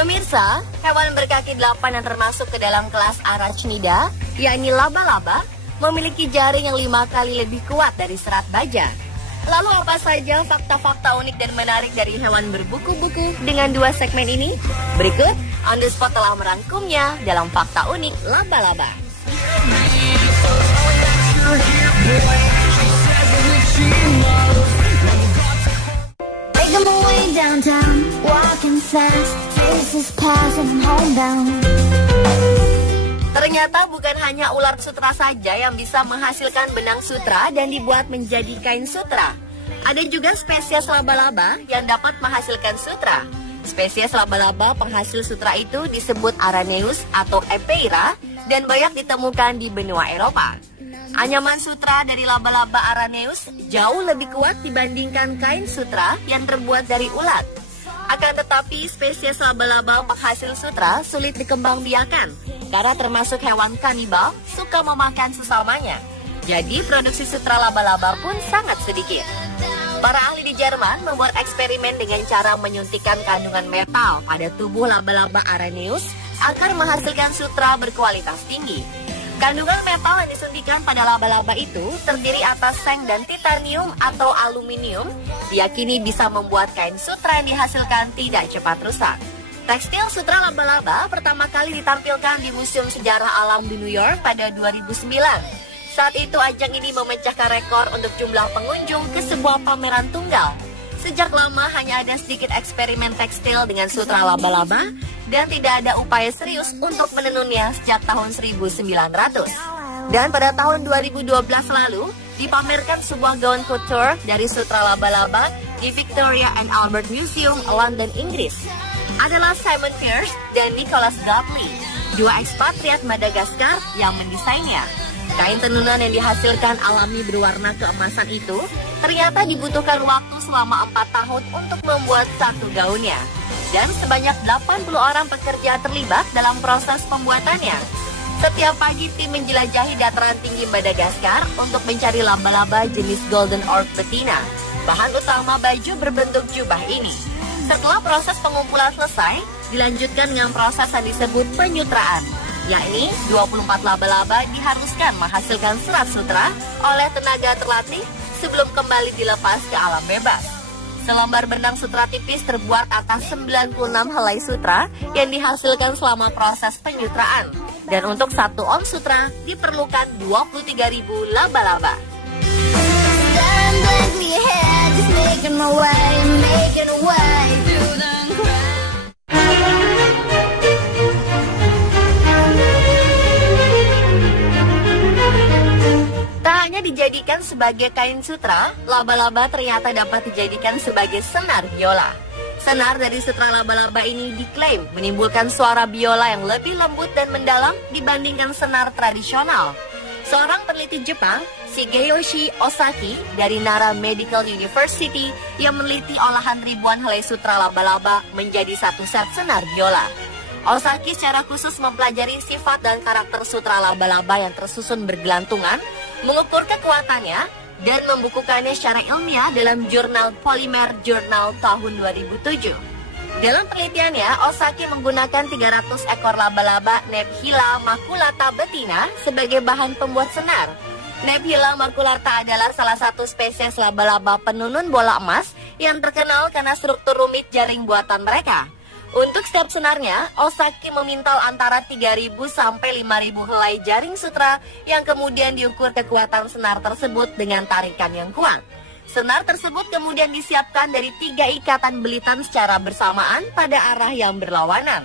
Pemirsa, hewan berkaki 8 yang termasuk ke dalam kelas Arachnida, yakni laba-laba, memiliki jaring yang 5 kali lebih kuat dari serat baja. Lalu apa saja fakta-fakta unik dan menarik dari hewan berbuku-buku dengan 2 segmen ini? Berikut, On The Spot telah merangkumnya dalam Fakta Unik Laba-laba. Ternyata bukan hanya ular sutra saja yang bisa menghasilkan benang sutra dan dibuat menjadi kain sutra. Ada juga spesies laba-laba yang dapat menghasilkan sutra. Spesies laba-laba penghasil sutra itu disebut Araneus atau Epeira dan banyak ditemukan di benua Eropa. Anyaman sutra dari laba-laba Araneus jauh lebih kuat dibandingkan kain sutra yang terbuat dari ulat. Akan tetapi spesies laba-laba penghasil sutra sulit dikembangbiakan karena termasuk hewan kanibal suka memakan sesamanya. Jadi produksi sutra laba-laba pun sangat sedikit. Para ahli di Jerman membuat eksperimen dengan cara menyuntikkan kandungan metal pada tubuh laba-laba Araneus agar menghasilkan sutra berkualitas tinggi. Kandungan metal yang disuntikan pada laba-laba itu terdiri atas seng dan titanium atau aluminium, diyakini bisa membuat kain sutra yang dihasilkan tidak cepat rusak. Tekstil sutra laba-laba pertama kali ditampilkan di Museum Sejarah Alam di New York pada 2009. Saat itu ajang ini memecahkan rekor untuk jumlah pengunjung ke sebuah pameran tunggal. Sejak lama hanya ada sedikit eksperimen tekstil dengan sutra laba-laba dan tidak ada upaya serius untuk menenunnya sejak tahun 1900. Dan pada tahun 2012 lalu dipamerkan sebuah gaun couture dari sutra laba-laba di Victoria and Albert Museum, London, Inggris. Adalah Simon Pearce dan Nicholas Gottlieb, 2 ekspatriat Madagaskar yang mendesainnya. Kain tenunan yang dihasilkan alami berwarna keemasan itu ternyata dibutuhkan waktu selama 4 tahun untuk membuat satu gaunnya. Dan sebanyak 80 orang pekerja terlibat dalam proses pembuatannya. Setiap pagi tim menjelajahi dataran tinggi Madagaskar untuk mencari laba-laba jenis Golden Orc betina, bahan utama baju berbentuk jubah ini. Setelah proses pengumpulan selesai, dilanjutkan dengan proses yang disebut penyutraan, yakni 24 laba-laba diharuskan menghasilkan serat sutra oleh tenaga terlatih sebelum kembali dilepas ke alam bebas. Selembar benang sutra tipis terbuat atas 96 helai sutra yang dihasilkan selama proses penyutraan. Dan untuk 1 ons sutra diperlukan 23.000 laba-laba. Dijadikan sebagai kain sutra, laba-laba ternyata dapat dijadikan sebagai senar biola. Senar dari sutra laba-laba ini diklaim menimbulkan suara biola yang lebih lembut dan mendalam dibandingkan senar tradisional. Seorang peneliti Jepang, Shigeyoshi Osaki dari Nara Medical University yang meneliti olahan ribuan helai sutra laba-laba menjadi satu set senar biola. Osaki secara khusus mempelajari sifat dan karakter sutra laba-laba yang tersusun bergelantungan, mengukur kekuatannya, dan membukukannya secara ilmiah dalam jurnal Polymer Journal tahun 2007. Dalam penelitiannya, Osaki menggunakan 300 ekor laba-laba Nephila maculata betina sebagai bahan pembuat senar. Nephila maculata adalah salah satu spesies laba-laba penunun bola emas yang terkenal karena struktur rumit jaring buatan mereka. Untuk setiap senarnya, Osaki memintal antara 3.000 sampai 5.000 helai jaring sutra yang kemudian diukur kekuatan senar tersebut dengan tarikan yang kuat. Senar tersebut kemudian disiapkan dari 3 ikatan belitan secara bersamaan pada arah yang berlawanan.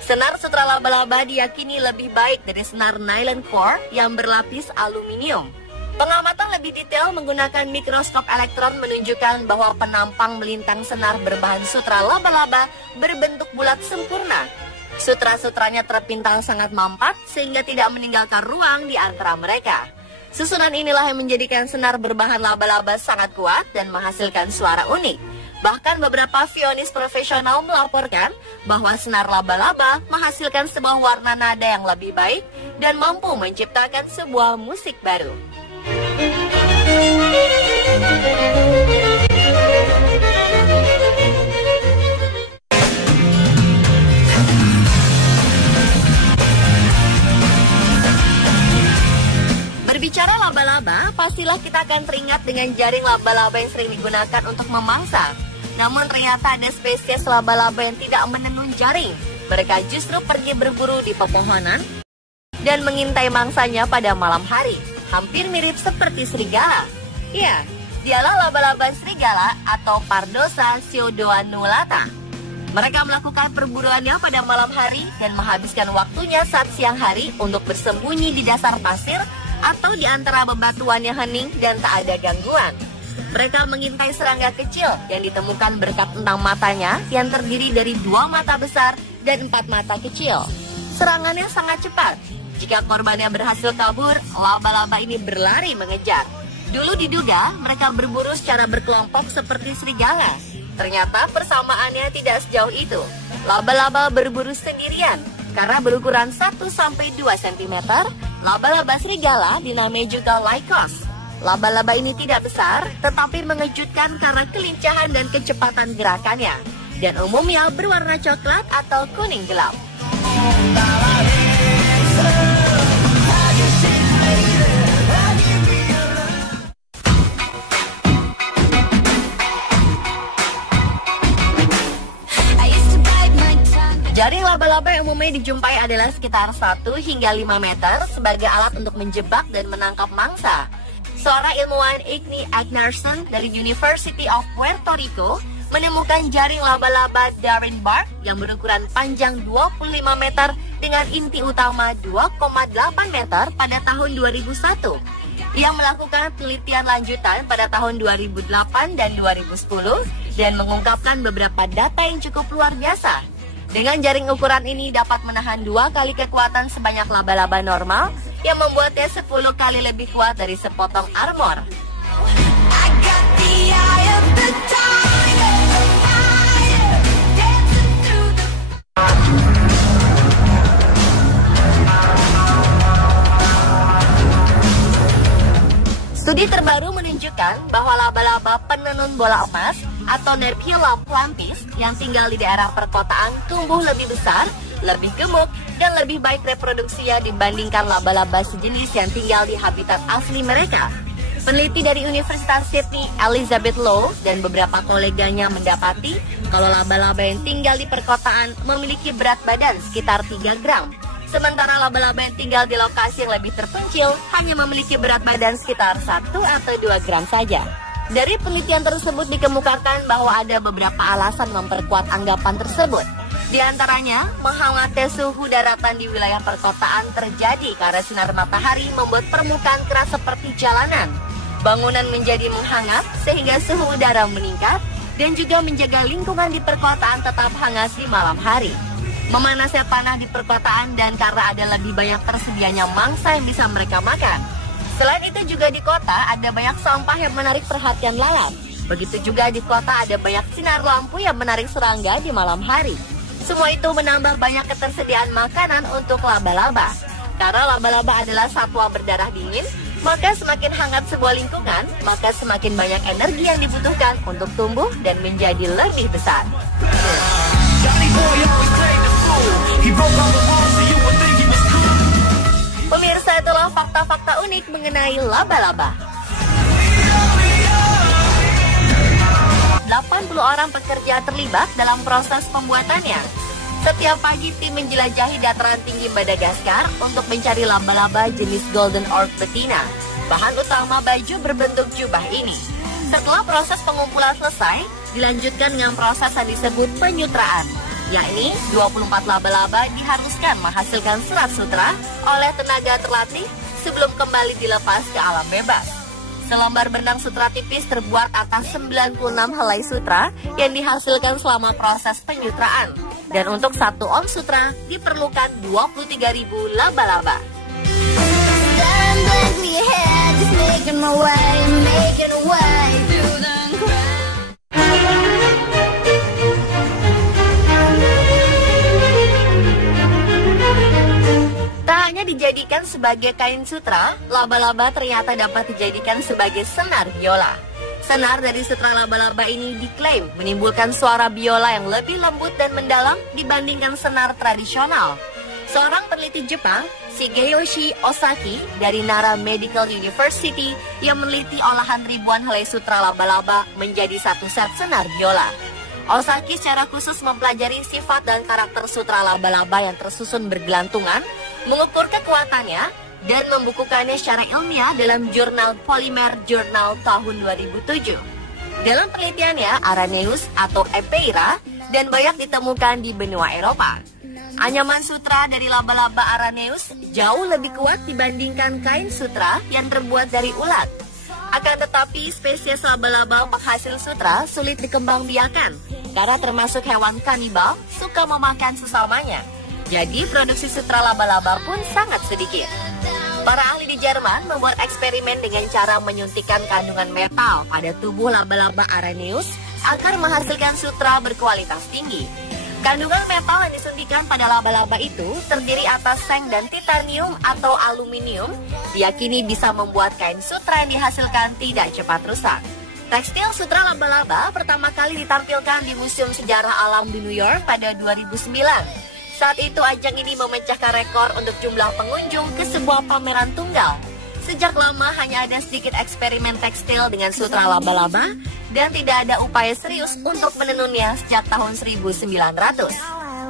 Senar sutra laba-laba diyakini lebih baik dari senar nylon core yang berlapis aluminium. Pengamatan lebih detail menggunakan mikroskop elektron menunjukkan bahwa penampang melintang senar berbahan sutra laba-laba berbentuk bulat sempurna. Sutra-sutranya terpintal sangat mampat sehingga tidak meninggalkan ruang di antara mereka. Susunan inilah yang menjadikan senar berbahan laba-laba sangat kuat dan menghasilkan suara unik. Bahkan beberapa violis profesional melaporkan bahwa senar laba-laba menghasilkan sebuah warna nada yang lebih baik dan mampu menciptakan sebuah musik baru. laba-laba, pastilah kita akan teringat dengan jaring laba-laba yang sering digunakan untuk memangsa. Namun ternyata ada spesies laba-laba yang tidak menenun jaring. Mereka justru pergi berburu di pepohonan dan mengintai mangsanya pada malam hari. Hampir mirip seperti serigala. Ya, dialah laba-laba serigala atau Pardosa pseudoannullata. Mereka melakukan perburuannya pada malam hari dan menghabiskan waktunya saat siang hari untuk bersembunyi di dasar pasir atau di antara bebatuan yang hening dan tak ada gangguan. Mereka mengintai serangga kecil yang ditemukan berkat entang matanya yang terdiri dari 2 mata besar dan 4 mata kecil. Serangannya sangat cepat. Jika korbannya berhasil kabur, laba-laba ini berlari mengejar. Dulu diduga mereka berburu secara berkelompok seperti serigala. Ternyata persamaannya tidak sejauh itu. Laba-laba berburu sendirian. Karena berukuran 1-2 cm, laba-laba serigala dinamai juga Lycos. Laba-laba ini tidak besar, tetapi mengejutkan karena kelincahan dan kecepatan gerakannya. Dan umumnya berwarna coklat atau kuning gelap. Jaring laba-laba yang umumnya dijumpai adalah sekitar 1 hingga 5 meter sebagai alat untuk menjebak dan menangkap mangsa. Seorang ilmuwan Igni Agnarsson dari University of Puerto Rico menemukan jaring laba-laba Darien bark yang berukuran panjang 25 meter dengan inti utama 2,8 meter pada tahun 2001. Ia melakukan penelitian lanjutan pada tahun 2008 dan 2010 dan mengungkapkan beberapa data yang cukup luar biasa. Dengan jaring ukuran ini dapat menahan 2 kali kekuatan sebanyak laba-laba normal yang membuatnya 10 kali lebih kuat dari sepotong armor. Studi terbaru menunjukkan bahwa laba-laba penenun bola emas atau Nerpula plumpis yang tinggal di daerah perkotaan tumbuh lebih besar, lebih gemuk, dan lebih baik reproduksinya dibandingkan laba-laba sejenis yang tinggal di habitat asli mereka. Peneliti dari Universitas Sydney, Elizabeth Lowe, dan beberapa koleganya mendapati kalau laba-laba yang tinggal di perkotaan memiliki berat badan sekitar 3 gram. Sementara laba-laba yang tinggal di lokasi yang lebih terpencil hanya memiliki berat badan sekitar 1 atau 2 gram saja. Dari penelitian tersebut dikemukakan bahwa ada beberapa alasan memperkuat anggapan tersebut. Di antaranya, menghangatnya suhu daratan di wilayah perkotaan terjadi karena sinar matahari membuat permukaan keras seperti jalanan. Bangunan menjadi menghangat sehingga suhu udara meningkat dan juga menjaga lingkungan di perkotaan tetap hangat di malam hari. Memanasnya tanah di perkotaan dan karena ada lebih banyak tersedianya mangsa yang bisa mereka makan. Selain itu juga di kota ada banyak sampah yang menarik perhatian lalat. Begitu juga di kota ada banyak sinar lampu yang menarik serangga di malam hari. Semua itu menambah banyak ketersediaan makanan untuk laba-laba. Karena laba-laba adalah satwa berdarah dingin, maka semakin hangat sebuah lingkungan, maka semakin banyak energi yang dibutuhkan untuk tumbuh dan menjadi lebih besar. Pemirsa, itulah fakta-fakta unik mengenai laba-laba. 80 orang pekerja terlibat dalam proses pembuatannya. Setiap pagi tim menjelajahi dataran tinggi Madagaskar untuk mencari laba-laba jenis Golden Orc betina. Bahan utama baju berbentuk jubah ini. Setelah proses pengumpulan selesai, dilanjutkan dengan proses yang disebut penyutraan, yakni 24 laba-laba diharuskan menghasilkan serat sutra oleh tenaga terlatih sebelum kembali dilepas ke alam bebas. Selembar benang sutra tipis terbuat atas 96 helai sutra yang dihasilkan selama proses penyutraan. Dan untuk 1 ons sutra diperlukan 23.000 laba-laba. Dijadikan sebagai kain sutra, laba-laba ternyata dapat dijadikan sebagai senar biola. Senar dari sutra laba-laba ini diklaim menimbulkan suara biola yang lebih lembut dan mendalam dibandingkan senar tradisional. Seorang peneliti Jepang, Shigeyoshi Osaki dari Nara Medical University yang meneliti olahan ribuan helai sutra laba-laba menjadi satu set senar biola. Osaki secara khusus mempelajari sifat dan karakter sutra laba-laba yang tersusun bergelantungan, mengukur kekuatannya, dan membukukannya secara ilmiah dalam jurnal Polymer Journal tahun 2007. Dalam penelitiannya, Araneus atau Epeira dan banyak ditemukan di benua Eropa. Anyaman sutra dari laba-laba Araneus jauh lebih kuat dibandingkan kain sutra yang terbuat dari ulat. Akan tetapi, spesies laba-laba penghasil sutra sulit dikembangbiakan karena termasuk hewan kanibal suka memakan sesamanya. Jadi, produksi sutra laba-laba pun sangat sedikit. Para ahli di Jerman membuat eksperimen dengan cara menyuntikkan kandungan metal pada tubuh laba-laba Araneus agar menghasilkan sutra berkualitas tinggi. Kandungan metal yang disuntikan pada laba-laba itu terdiri atas seng dan titanium atau aluminium, diyakini bisa membuat kain sutra yang dihasilkan tidak cepat rusak. Tekstil sutra laba-laba pertama kali ditampilkan di Museum Sejarah Alam di New York pada 2009. Saat itu ajang ini memecahkan rekor untuk jumlah pengunjung ke sebuah pameran tunggal. Sejak lama hanya ada sedikit eksperimen tekstil dengan sutra laba-laba dan tidak ada upaya serius untuk menenunnya sejak tahun 1900.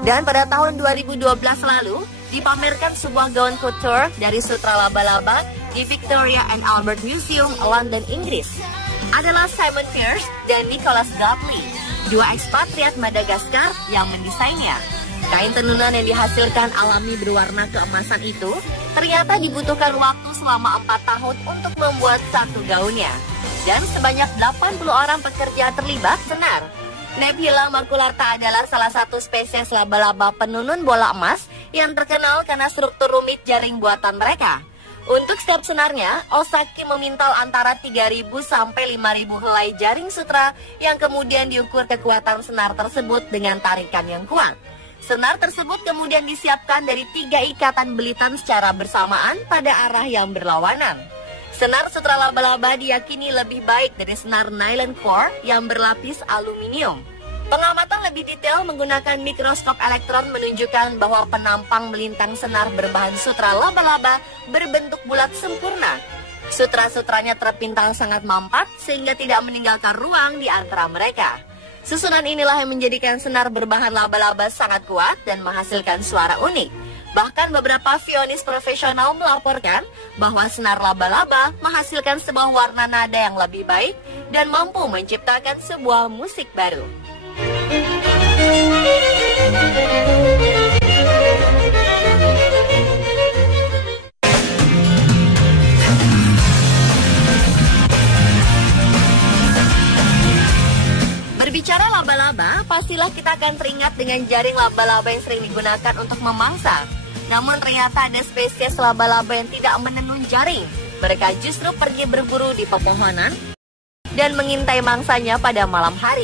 Dan pada tahun 2012 lalu dipamerkan sebuah gaun couture dari sutra laba-laba di Victoria and Albert Museum, London, Inggris. Adalah Simon Pearce dan Nicholas Gatley, dua ekspatriat Madagaskar yang mendesainnya. Kain tenunan yang dihasilkan alami berwarna keemasan itu ternyata dibutuhkan waktu selama 4 tahun untuk membuat satu gaunnya. Dan sebanyak 80 orang pekerja terlibat senar. Nephila macularta adalah salah satu spesies laba-laba penunun bola emas yang terkenal karena struktur rumit jaring buatan mereka. Untuk setiap senarnya, Osaki memintal antara 3.000 sampai 5.000 helai jaring sutra yang kemudian diukur kekuatan senar tersebut dengan tarikan yang kuat. Senar tersebut kemudian disiapkan dari 3 ikatan belitan secara bersamaan pada arah yang berlawanan. Senar sutra laba-laba diyakini lebih baik dari senar nylon core yang berlapis aluminium. Pengamatan lebih detail menggunakan mikroskop elektron menunjukkan bahwa penampang melintang senar berbahan sutra laba-laba berbentuk bulat sempurna. Sutra-sutranya terpintal sangat mampat sehingga tidak meninggalkan ruang di antara mereka. Susunan inilah yang menjadikan senar berbahan laba-laba sangat kuat dan menghasilkan suara unik. Bahkan beberapa violis profesional melaporkan bahwa senar laba-laba menghasilkan sebuah warna nada yang lebih baik dan mampu menciptakan sebuah musik baru. Berbicara laba-laba, pastilah kita akan teringat dengan jaring laba-laba yang sering digunakan untuk memangsa. Namun ternyata ada spesies laba-laba yang tidak menenun jaring. Mereka justru pergi berburu di pepohonan dan mengintai mangsanya pada malam hari.